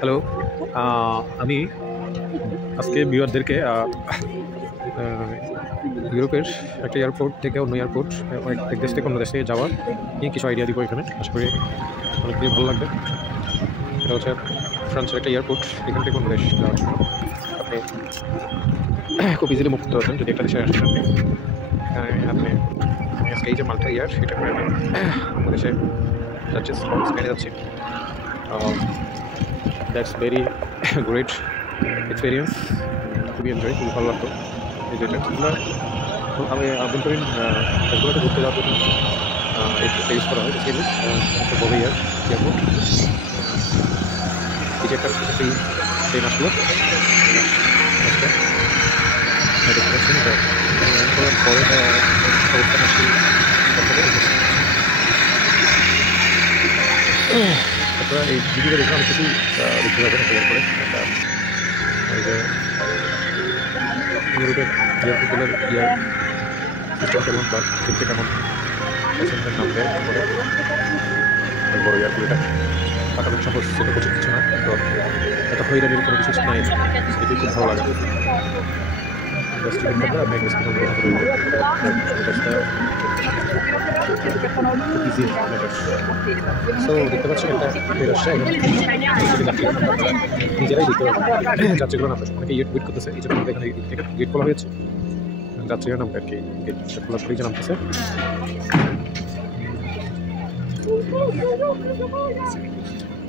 Hello, আমি আজকে ভিউয়ারদেরকে ইউরোপের একটা এয়ারপোর্ট থেকে অন্য এয়ারপোর্ট, এক দেশ থেকে অন্য দেশে যাওয়া নিয়ে কিছু আইডিয়া দিব। এখানে আশা করি অনেকেই ভালো লাগবে। এটা হচ্ছে ফ্রান্সের একটা এয়ারপোর্ট। এখান থেকে অন্য দেশ যাওয়ার জন্য আপনি খুব ইজিলি মুভ করতে পারবেন যদি একটা দেশে আসেন। আপনি আজকে এই যে মাল্টা এয়ার, সেটা করে আমি অন্য দেশে যাচ্ছি, স্পেনে যাচ্ছি। দ্যাটস ভেরি গ্রেট এক্সপিরিয়েন্স, খুবই এনজয়, খুবই ভালো লাগতো। এই যেটা আমি আভ্যন্তরীণ দেশগুলোতে ঘুরতে যাওয়ার জন্য এটা ইউজ করা হয় বেসিক্যালি। বড় এয়ারপোর্ট, এই যে একটা ট্রেন আসলো, দেখতে পাচ্ছেন করার পরে অবস্থান আসছে। আপনারা এই ভিডিওটা দেখে অনেক কিছু দেখতে পাবেন একটা করে। এই যে ইউরোপের এয়ারপোর্টগুলোর ইয়ার সিস্টেম কেমন বা দেখতে কেমন, প্যাসেঞ্জার নামবে করে বড় এয়ারপোর্ট। এটা টাকা সহজ, সেটা প্রচুর কিছু না, তো এটা হইরানির কোনো কিছু নাই। এটি খুব ভালো লাগে। আমি ইজি সো দেখতে পাচ্ছেন একটা নিজেরাই দেখতে পাবেন যাত্রীগুলো নামবে। অনেকে ওয়েট করতেছে, এই জন্য এখানে গেট খোলা হয়েছে, যাত্রীরা নামবে আর কি। গেট খোলার পরেই যে নামতেছে।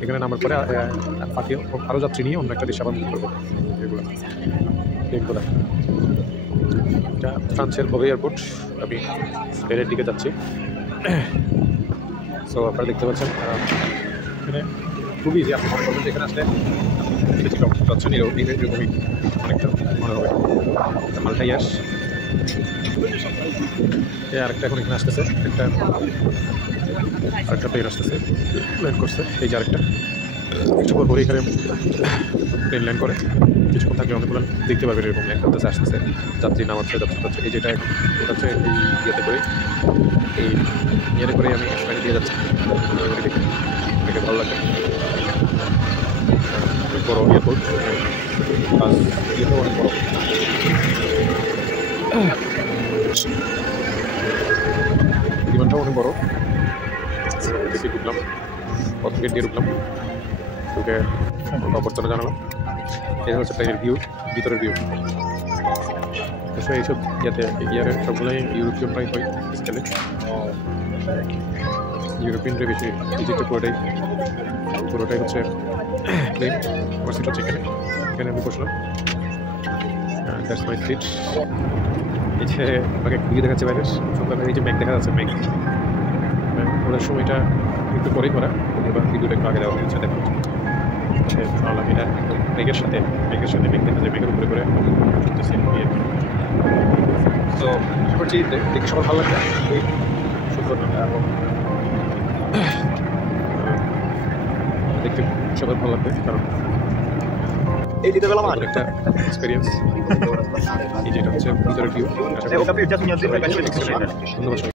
এখানে নামার পরে বাকি আরও যাত্রী নিয়ে অন্য একটা দেশে আবার মুভ করবো। এগুলো ট্রেনগুলো, এটা ফ্রান্সের ববে এয়ারপোর্ট। আমি স্পেনের দিকে যাচ্ছি। সো আপনারা দেখতে পাচ্ছেন এখানে খুবই ইজি। আপনি মনে করবেন এখানে আসলে যাচ্ছেন এরকমই অনেকটা মনে হবে। মাল্টা ইয়াস আরেকটা এখন এখানে আসতেছে, আরেকটা প্লেন আসতেছে, ল্যান্ড করছে। এই যে আরেকটা একটু পর এখানে প্লেন ল্যান্ড করে। কিছুক্ষণ থাকলে অনেকগুলো দেখতে পারবেন এরকম ল্যান্ড করতেছে, আসতেছে, যাত্রী নামাচ্ছে, যাচ্ছে। এই যেটা এখন ওটা হচ্ছে এই ইয়েতে করে, এই ইয়েতে করে আমি স্পেনে দিয়ে যাচ্ছি। দেখে ভালো লাগে। অনেক বড় এয়ারপোর্ট, প্লাস ইয়েটাও অনেক বড়। বিমানটাও অনেক বড়। দেখে ঢুকলাম, কত গেট দিয়ে ঢুকলাম, ঢুকে অভ্যর্থনা জানালাম। এটা হচ্ছে প্লেনের ভিউ, ভিতরের ভিউ। এইসব ইয়ারের সবগুলোই ইউরোপিয়ানরাই হয় স্কেলে। ইউরোপিয়ানরা বেশি। ইজিপ্টে পুরোটাই হচ্ছে প্লেন। আমার সিট হচ্ছে এখানে আমি বসলাম। That's my seat. এই যে আমাকে ঘুরিয়ে দেখাচ্ছে বাইরের সুন্দর। এই যে ম্যাগ দেখা যাচ্ছে, ম্যাগ ওদের সময়টা একটু পরেই করা, এবার ভিডিওটা একটু আগে দেওয়া হয়েছে। দেখা হচ্ছে ভালো লাগে। এটা একদম মেঘের সাথে মেঘ দেখা যায়, মেঘের উপরে করে চলতেছে। তো আশা করছি দেখে সবার ভালো লাগবে। সুন্দর দেখতে সবার ভালো লাগবে, কারণ একটা এক্সপিরিয়েন্স। এই যেটা হচ্ছে ভিতরের ভিউ। ধন্যবাদ।